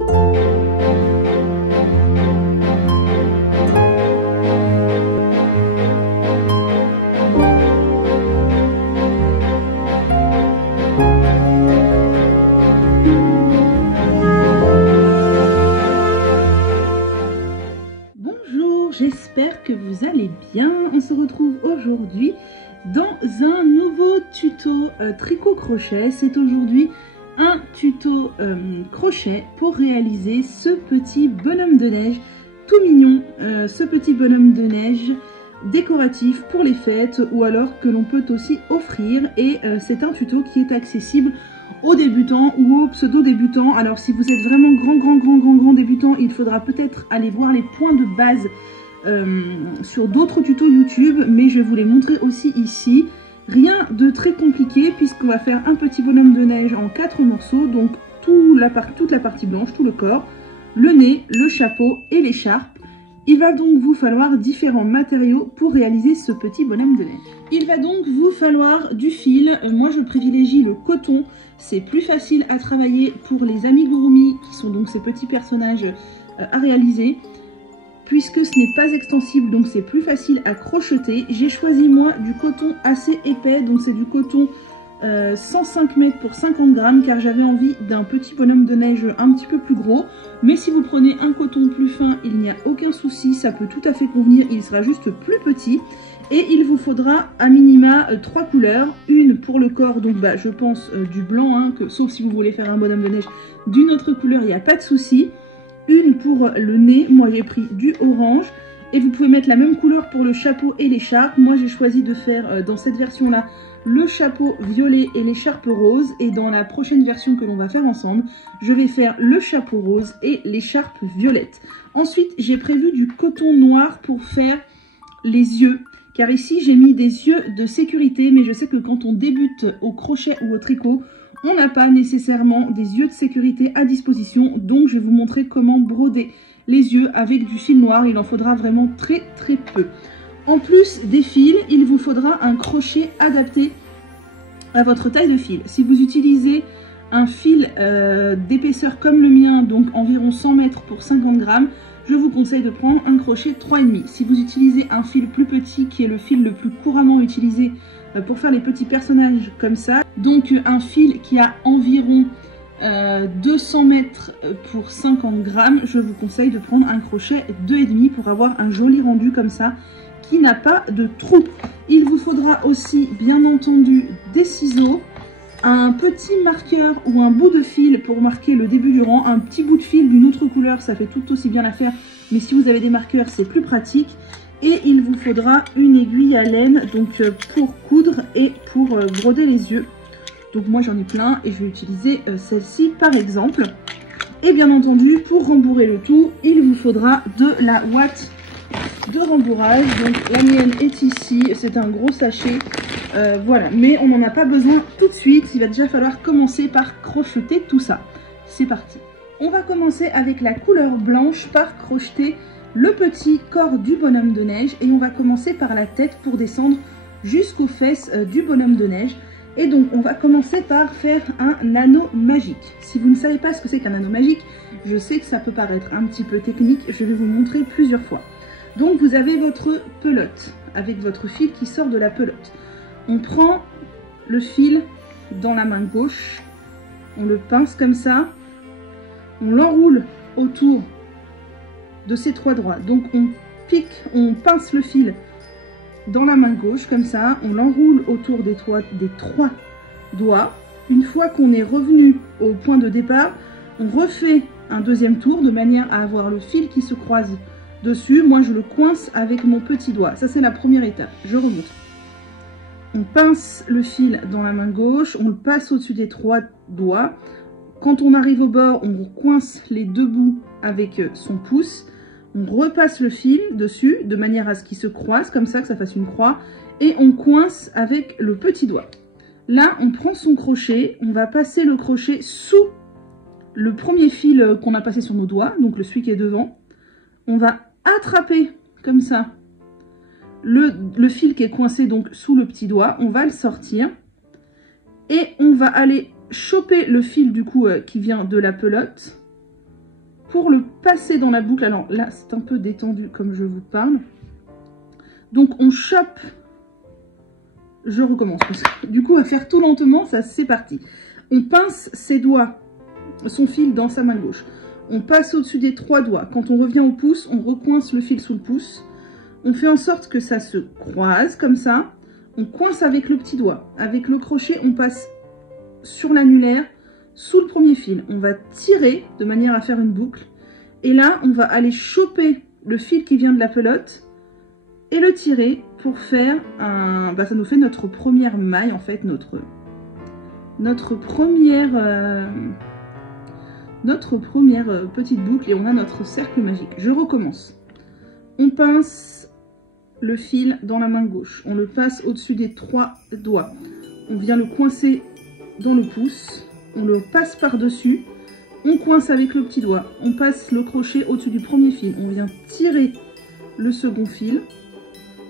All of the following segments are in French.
J'espère que vous allez bien. On se retrouve aujourd'hui dans un nouveau tuto tricot-crochet. C'est aujourd'hui un tuto crochet pour réaliser ce petit bonhomme de neige tout mignon, ce petit bonhomme de neige décoratif pour les fêtes ou alors que l'on peut aussi offrir. Et c'est un tuto qui est accessible aux débutants ou aux pseudo-débutants. Alors si vous êtes vraiment grand débutant, il faudra peut-être aller voir les points de base sur d'autres tutos YouTube, mais je vais vous les montrer aussi ici. Rien de très compliqué puisqu'on va faire un petit bonhomme de neige en 4 morceaux, donc toute la partie blanche, tout le corps, le nez, le chapeau et l'écharpe. Il va donc vous falloir différents matériaux pour réaliser ce petit bonhomme de neige. Il va donc vous falloir du fil. Moi je privilégie le coton, c'est plus facile à travailler pour les amigurumi qui sont donc ces petits personnages à réaliser. Puisque ce n'est pas extensible, donc c'est plus facile à crocheter. J'ai choisi moi du coton assez épais, donc c'est du coton 105 mètres pour 50 grammes, car j'avais envie d'un petit bonhomme de neige un petit peu plus gros. Mais si vous prenez un coton plus fin, il n'y a aucun souci, ça peut tout à fait convenir, il sera juste plus petit. Et il vous faudra à minima 3 couleurs, une pour le corps, donc je pense du blanc, hein, sauf si vous voulez faire un bonhomme de neige d'une autre couleur, il n'y a pas de souci. Une pour le nez, moi j'ai pris du orange, et vous pouvez mettre la même couleur pour le chapeau et l'écharpe. Moi j'ai choisi de faire dans cette version là le chapeau violet et l'écharpe rose, et dans la prochaine version que l'on va faire ensemble, je vais faire le chapeau rose et l'écharpe violette. Ensuite j'ai prévu du coton noir pour faire les yeux, car ici j'ai mis des yeux de sécurité, mais je sais que quand on débute au crochet ou au tricot, on n'a pas nécessairement des yeux de sécurité à disposition, donc je vais vous montrer comment broder les yeux avec du fil noir. Il en faudra vraiment très peu. En plus des fils, il vous faudra un crochet adapté à votre taille de fil. Si vous utilisez un fil d'épaisseur comme le mien, donc environ 100 mètres pour 50 grammes, je vous conseille de prendre un crochet 3,5. Si vous utilisez un fil plus petit, qui est le fil le plus couramment utilisé pour faire les petits personnages comme ça, donc un fil qui a environ 200 mètres pour 50 grammes, je vous conseille de prendre un crochet 2,5 pour avoir un joli rendu comme ça, qui n'a pas de trou. Il vous faudra aussi bien entendu des ciseaux, un petit marqueur ou un bout de fil pour marquer le début du rang, un petit bout de fil d'une autre couleur, ça fait tout aussi bien l'affaire, mais si vous avez des marqueurs c'est plus pratique. Et il vous faudra une aiguille à laine, donc pour coudre et pour broder les yeux. Donc moi j'en ai plein et je vais utiliser celle-ci par exemple. Et bien entendu, pour rembourrer le tout, il vous faudra de la ouate de rembourrage. Donc la mienne est ici, c'est un gros sachet. Voilà, mais on n'en a pas besoin tout de suite. Il va déjà falloir commencer par crocheter tout ça. C'est parti. On va commencer avec la couleur blanche par crocheter le petit corps du bonhomme de neige, et on va commencer par la tête pour descendre jusqu'aux fesses du bonhomme de neige. Et donc on va commencer par faire un anneau magique. Si vous ne savez pas ce que c'est qu'un anneau magique, je sais que ça peut paraître un petit peu technique, je vais vous montrer plusieurs fois. Donc vous avez votre pelote avec votre fil qui sort de la pelote. On prend le fil dans la main gauche, on le pince comme ça, on l'enroule autour de ces 3 doigts. Donc on pince le fil dans la main gauche comme ça, on l'enroule autour des 3 doigts. Une fois qu'on est revenu au point de départ, on refait un deuxième tour de manière à avoir le fil qui se croise dessus. Moi je le coince avec mon petit doigt, ça c'est la première étape. Je remonte. On pince le fil dans la main gauche, on le passe au-dessus des 3 doigts. Quand on arrive au bord, on coince les 2 bouts avec son pouce. On repasse le fil dessus de manière à ce qu'il se croise, comme ça, que ça fasse une croix. Et on coince avec le petit doigt. Là, on prend son crochet, on va passer le crochet sous le premier fil qu'on a passé sur nos doigts, donc celui qui est devant. On va attraper comme ça le fil qui est coincé donc sous le petit doigt. On va le sortir et on va aller choper le fil du coup qui vient de la pelote pour le passer dans la boucle. Alors là, c'est un peu détendu comme je vous parle. Donc on chope, je recommence, parce que du coup à faire tout lentement, ça c'est parti. On pince ses doigts, son fil dans sa main gauche. On passe au-dessus des 3 doigts. Quand on revient au pouce, on recoince le fil sous le pouce. On fait en sorte que ça se croise comme ça. On coince avec le petit doigt. Avec le crochet, on passe sur l'annulaire, sous le premier fil. On va tirer de manière à faire une boucle. Et là, on va aller choper le fil qui vient de la pelote et le tirer pour faire un... ça nous fait notre première maille, en fait, notre première petite boucle, et on a notre cercle magique. Je recommence. On pince le fil dans la main gauche. On le passe au-dessus des 3 doigts. On vient le coincer dans le pouce. On le passe par-dessus. On coince avec le petit doigt. On passe le crochet au-dessus du premier fil. On vient tirer le second fil.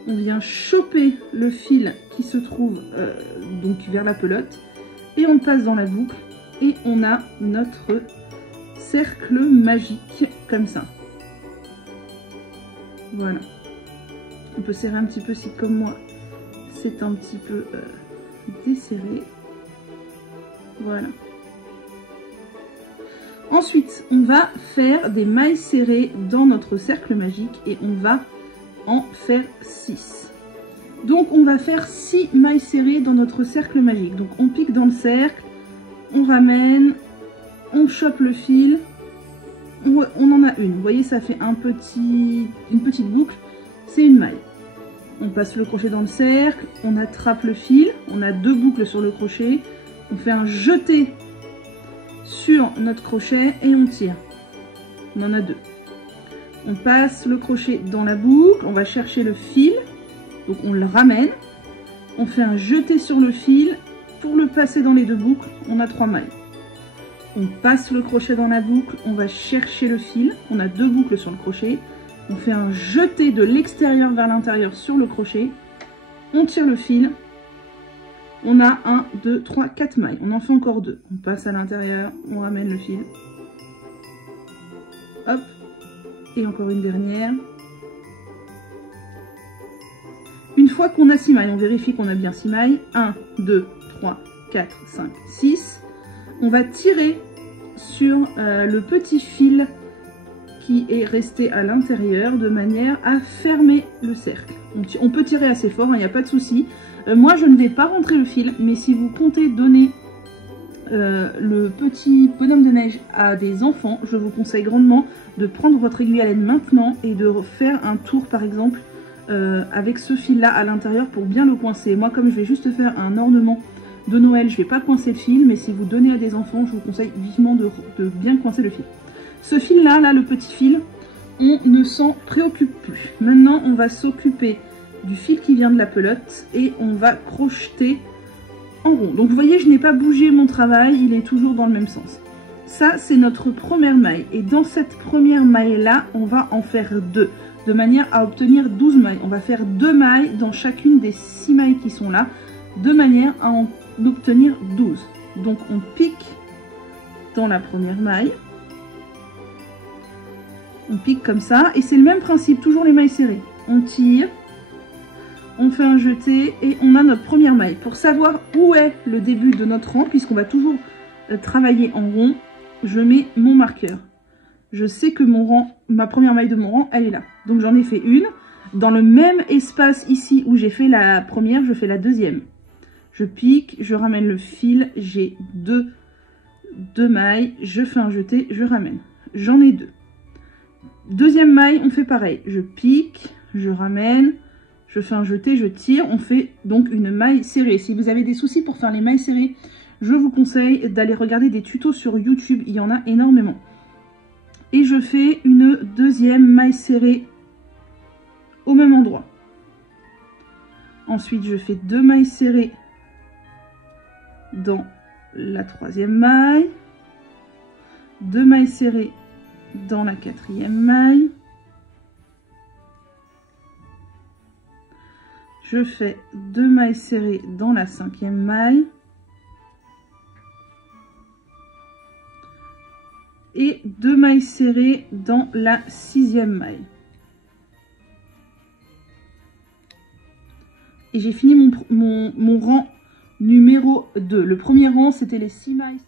On vient choper le fil qui se trouve donc vers la pelote. Et on passe dans la boucle. Et on a notre cercle magique comme ça. Voilà. On peut serrer un petit peu si comme moi c'est un petit peu desserré. Voilà. Ensuite, on va faire des mailles serrées dans notre cercle magique et on va en faire 6. Donc on va faire 6 mailles serrées dans notre cercle magique. Donc on pique dans le cercle, on ramène, on chope le fil, on en a une. Vous voyez, ça fait une petite boucle, c'est une maille. On passe le crochet dans le cercle, on attrape le fil, on a 2 boucles sur le crochet, on fait un jeté sur notre crochet et on tire. On en a 2. On passe le crochet dans la boucle, on va chercher le fil, donc on le ramène, on fait un jeté sur le fil, pour le passer dans les 2 boucles, on a 3 mailles. On passe le crochet dans la boucle, on va chercher le fil, on a 2 boucles sur le crochet, on fait un jeté de l'extérieur vers l'intérieur sur le crochet, on tire le fil, on a 1, 2, 3, 4 mailles, on en fait encore 2. On passe à l'intérieur, on ramène le fil, hop, et encore une dernière. Une fois qu'on a 6 mailles, on vérifie qu'on a bien 6 mailles, 1, 2, 3, 4, 5, 6. On va tirer sur le petit fil qui est resté à l'intérieur de manière à fermer le cercle. On peut tirer assez fort, il n'y a pas de souci. Moi, je ne vais pas rentrer le fil, mais si vous comptez donner le petit bonhomme de neige à des enfants, je vous conseille grandement de prendre votre aiguille à laine maintenant et de faire un tour, par exemple, avec ce fil-là à l'intérieur pour bien le coincer. Moi, comme je vais juste faire un ornement de Noël, je ne vais pas coincer le fil, mais si vous donnez à des enfants, je vous conseille vivement de bien coincer le fil. Ce fil-là, le petit fil, on ne s'en préoccupe plus. Maintenant, on va s'occuper du fil qui vient de la pelote et on va crocheter en rond. Donc vous voyez, je n'ai pas bougé mon travail, il est toujours dans le même sens. Ça, c'est notre première maille. Et dans cette première maille-là, on va en faire 2, de manière à obtenir 12 mailles. On va faire 2 mailles dans chacune des 6 mailles qui sont là, de manière à en obtenir 12. Donc on pique dans la première maille. On pique comme ça. Et c'est le même principe, toujours les mailles serrées. On tire. On fait un jeté et on a notre première maille. Pour savoir où est le début de notre rang, puisqu'on va toujours travailler en rond, je mets mon marqueur. Je sais que mon rang, ma première maille de mon rang, elle est là. Donc j'en ai fait une. Dans le même espace ici où j'ai fait la première, je fais la deuxième. Je pique, je ramène le fil, j'ai deux mailles, je fais un jeté, je ramène. J'en ai 2. Deuxième maille, on fait pareil. Je pique, je ramène. Je fais un jeté, je tire, on fait donc une maille serrée. Si vous avez des soucis pour faire les mailles serrées, je vous conseille d'aller regarder des tutos sur YouTube, il y en a énormément. Et je fais une deuxième maille serrée au même endroit. Ensuite, je fais 2 mailles serrées dans la 3e maille, 2 mailles serrées dans la 4e maille. Je fais 2 mailles serrées dans la 5e maille. et 2 mailles serrées dans la 6e maille. Et j'ai fini mon rang numéro 2. Le premier rang, c'était les 6 mailles.